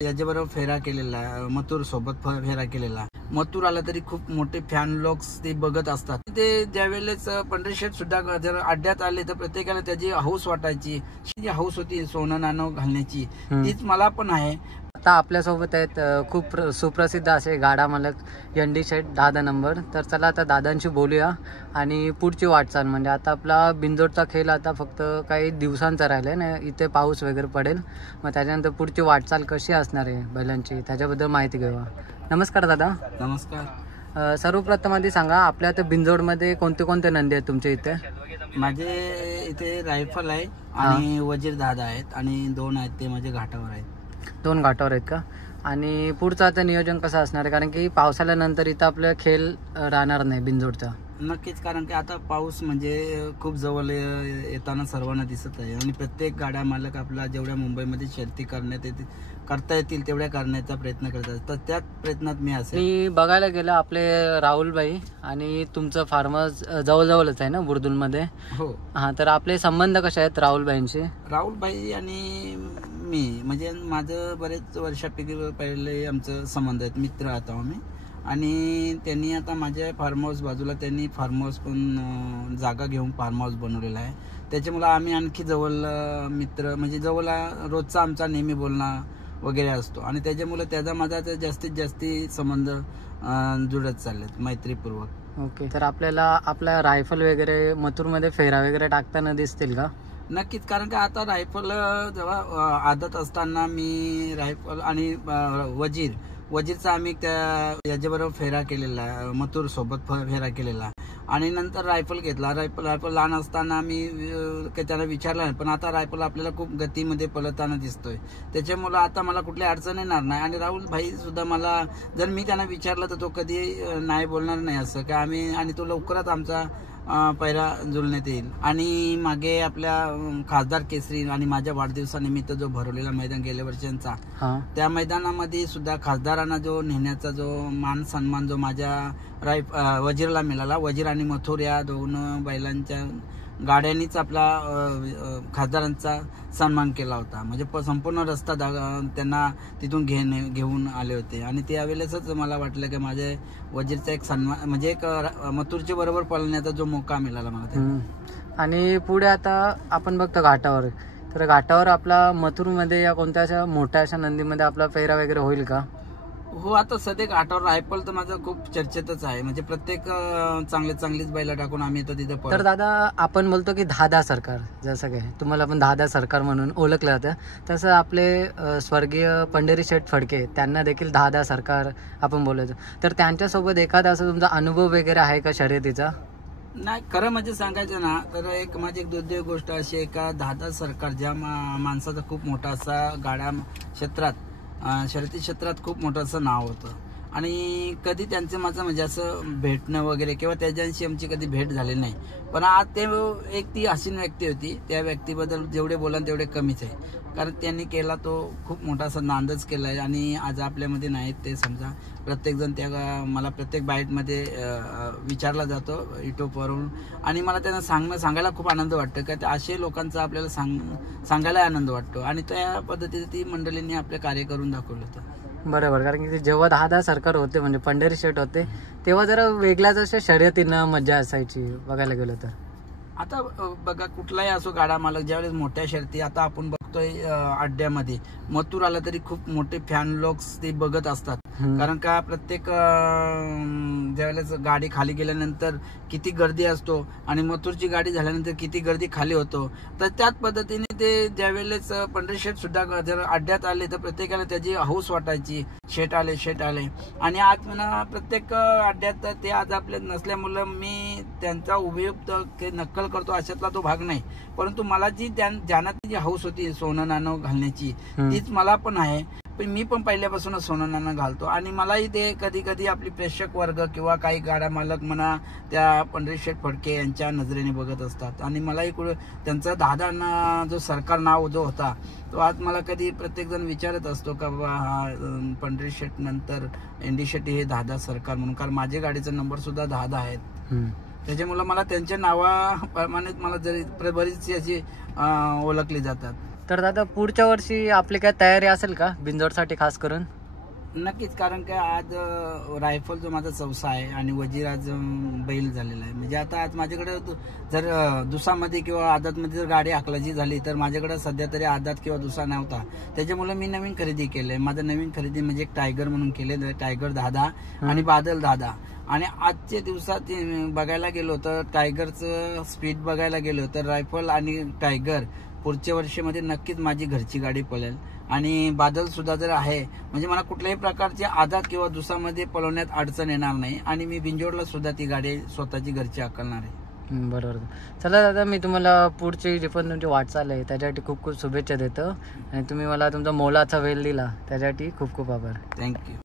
याच्याबरोबर फेरा केलेला, मथुर सोबत फेरा केलेला. मथुर आला तरी खूप मोठे फॅन लोक ते बघत असतात. ते ज्यावेळेस पंढरी शेठ सुद्धा जर अड्ड्यात आले तर प्रत्येकाला त्याची हौस वाटायची, जी हौस होती सोनं नाणं घालण्याची, तीच मला पण आहे. आता आपल्यासोबत आहेत खूप सुप्रसिद्ध असे गाडा मालक एनडी शेठ 10 नंबर. तर चला आता दादांशी बोलूया आणि पुढची वाटचाल. म्हणजे आता आपला बिंदोडचा खेळ आता फक्त काही दिवसांचा राहिला आहे ना, इथे पाऊस वगैरे पडेल, मग त्याच्यानंतर पुढची वाटचाल कशी असणार आहे बैलांची त्याच्याबद्दल माहिती घेऊया. नमस्कार दादा. नमस्कार. सर्वप्रथम आधी सांगा, आपल्या आता बिंदोडमध्ये कोणते कोणते नंदी आहेत तुमच्या इथे? माझे इथे रायफल आहे आणि वजीर दादा आहेत आणि 2 आहेत ते माझे घाटावर आहेत. 2 घाटावर आहेत का? आणि पुढचं आता नियोजन कसं असणार आहे, कारण की पावसाळ्यानंतर इथं आपलं खेळ राहणार नाही बिंदोडचा? नक्कीच, कारण की आता पाऊस म्हणजे खूप जवळ येताना सर्वांना दिसत आहे आणि प्रत्येक गाड्या मालक आपला जेवढ्या मुंबईमध्ये शर्ती करता येतील तेवढ्या करण्याचा प्रयत्न करतात. तर त्याच प्रयत्नात मी असेल. मी बघायला गेलं आपले राहुलबाई आणि तुमचं फार्मर्स जवळजवळच आहे ना बुर्दुलमध्ये? हो. हां, तर आपले संबंध कसे आहेत राहुलबाईंशी? राहुलबाई आणि मी म्हणजे माझं बरेच वर्षापैकी पहिले आमचं संबंध आहेत, मित्र आहोत आम्ही. आणि त्यांनी आता माझ्या फार्म हाऊस बाजूला त्यांनी फार्म हाऊस पण जागा घेऊन फार्म हाऊस बनवलेला आहे. त्याच्यामुळे आम्ही आणखी जवळ मित्र, म्हणजे जवळ रोजचा आमचा नेहमी बोलणं वगैरे असतो आणि त्याच्यामुळे त्याचा माझा जास्तीत जास्त संबंध जुळत चाललेत मैत्रीपूर्वक. ओके. तर आपल्याला आपल्या रायफल वगैरे मथुरमध्ये फेरा वगैरे टाकताना दिसतील का? नक्कीच, कारण का आता रायफल जेव्हा आदत असताना मी रायफल आणि वजीरचा आम्ही याच्याबरोबर फेरा केलेला, मथुर सोबत फेरा केलेला आणि नंतर रायफल घेतला. रायफल लहान असताना मी त्याला विचारलं, पण आता रायफल आपल्याला खूप गतीमध्ये पळताना दिसतोय, त्याच्यामुळे आता मला कुठली अडचण येणार नाही. आणि राहुल भाई सुद्धा मला जर मी त्यांना विचारलं तर तो कधी नाही बोलणार नाही असं काय आम्ही, आणि तो लवकरच आमचा पैरा जुळण्यात येईल. आणि मागे आपल्या खासदार केसरी आणि माझ्या वाढदिवसानिमित्त जो भरवलेला मैदान गेल्या वर्षांचा, त्या मैदानामध्ये सुद्धा खासदारांना जो नेण्याचा जो मान सन्मान जो माझ्या वजीरला मिळाला. वजीर आणि मथुर या 2 बैलांच्या गाड्यांनीच आपला खासदारांचा सन्मान केला होता. म्हणजे संपूर्ण रस्ता त्यांना तिथून घेऊन आले होते आणि त्यावेळेसच मला वाटलं की माझ्या वजीरचा एक सन्मान, म्हणजे एक मथुरच्या बरोबर पळण्याचा जो मौका मिळाला मला. आणि पुढे आता आपण बघतो घाटावर, तर घाटावर आपला मथुरमध्ये या कोणत्या अशा मोठ्या अशा नंदीमध्ये आपला फेरा वगैरे होईल का? हो, आता सध्या घाटावर रायफल तर माझं खूप चर्चेतच आहे. म्हणजे प्रत्येक चांगलीच बैला टाकून आम्ही तिथे. तर दादा, आपण बोलतो की 10 सरकार, जसं काय तुम्हाला पण 10 सरकार म्हणून ओळखलं जातं, तसं आपले स्वर्गीय पंढरी शेठ फडके त्यांना देखील 10 सरकार आपण बोलायचो. तर त्यांच्यासोबत एखादा असं तुमचा अनुभव वगैरे आहे का शर्यतीचा? नाही, खरं म्हणजे सांगायचं ना तर माझी एक दुर्दैवी गोष्ट अशी आहे का 10 सरकार ज्या माणसाचा खूप मोठा असा गाड्या क्षेत्रात शर्यती क्षेत्रात खूप मोठं असं नाव होतं आणि कधी त्यांचं माझं म्हणजे असं भेटणं वगैरे किंवा त्याच्याशी आमची कधी भेट झाली नाही. पण आज ते एक ती हसीन व्यक्ती होती, त्या व्यक्तीबद्दल जेवढे बोलाल तेवढे कमीच आहे, कारण त्यांनी केला तो खूप मोठा असा नांदच केला आहे आणि आज आपल्यामध्ये नाहीत ते. समजा प्रत्येकजण मला प्रत्येक बाईटमध्ये विचारला जातो युट्यूबवरून आणि मला त्यांना सांगायला खूप आनंद वाटतो का असे लोकांचा आपल्याला सांगायला आनंद वाटतो आणि त्या पद्धतीने ती मंडळींनी आपले कार्य करून दाखवलं होतं. बरोबर, कारण की जेव्हा 10 सरकार होते म्हणजे पंढरी शेठ होते तेव्हा जरा वेगळ्याच अशा शर्यतीनं मजा असायची बघायला गेलं तर. आता बघा, कुठलाही असो गाडा मालक ज्यावेळेस मोठ्या शर्ती, आता आपण बघतोय अड्ड्यामध्ये मथुर आला तरी खूप मोठे फॅन लोक ते बघत असतात, कारण का प्रत्येक ज्यावेळेस गाडी खाली गेल्यानंतर किती गर्दी असतो आणि मथुरची गाडी झाल्यानंतर किती गर्दी खाली होतो. तर त्याच पद्धतीने ते ज्यावेळेस पंढरी शेठ सुद्धा जर अड्ड्यात आले तर प्रत्येकाला त्याची हौस वाटायची, शेठ आले. आणि आज म्हणा प्रत्येक अड्ड्यात ते आज आपल्या नसल्यामुळं मी त्यांचा उपयुक्त नक्कल करतो अशातला तो भाग नाही, परंतु मला जी ज्यांना जी हौस होती सोनं नाणं घालण्याची तीच मला पण आहे. पण मी पण पहिल्यापासूनच सोनं नाणं घालतो आणि मलाही ते कधी कधी आपली प्रेक्षक वर्ग किंवा काही गाडा मालक म्हणा त्या पंढरी शेठ फडके यांच्या नजरेने बघत असतात आणि मलाही त्यांचा 10 जो सरकार नाव जो होता तो आज मला कधी प्रत्येक जण विचारत असतो का बाबा हा पंढरी शेठ नंतर एनडी शेट्टी हे 10 सरकार म्हणून, कारण माझ्या गाडीचा नंबर सुद्धा 10 आहेत. त्याच्यामुळे मला त्यांच्या नावाप्रमाणेच मला जरी बरीचशी अशी ओळखली जातात. तर दादा पुढच्या वर्षी आपली काय तयारी असेल का बिंजोडसाठी खास करून? नक्कीच, कारण का आज रायफल जो माझा चौसा आहे आणि वजीर आज बैल झालेला आहे. म्हणजे आता आज माझ्याकडे जर दुसामध्ये किंवा आदातमध्ये जर गाडी हाकलायची झाली तर माझ्याकडे सध्या तरी आदात किंवा दुसा नव्हता. त्याच्यामुळे मी नवीन खरेदी केलंय. माझं नवीन खरेदी म्हणजे एक टायगर म्हणून केले, टायगर 10 आणि बादल 10. आणि आजच्या दिवसात बघायला गेलो तर टायगरचं स्पीड बघायला गेलो तर रायफल आणि टायगर पुढच्या वर्षीमध्ये नक्कीच माझी घरची गाडी पळेल. आणि बादल सुद्धा जर आहे म्हणजे मला कुठल्याही प्रकारची आदात किंवा दुसामध्ये पळवण्यात अडचण येणार नाही. आणि मी बिंजोडला सुद्धा ती गाडी स्वतःची घरची हाकलणार आहे. बरोबर. चला दादा, मी तुम्हाला पुढची जी पण तुमची वाटचाल आहे त्याच्यासाठी खूप खूप शुभेच्छा देतो. आणि तुम्ही मला तुमचा मोलाचा वेळ दिला त्याच्यासाठी खूप खूप आभार. थँक्यू.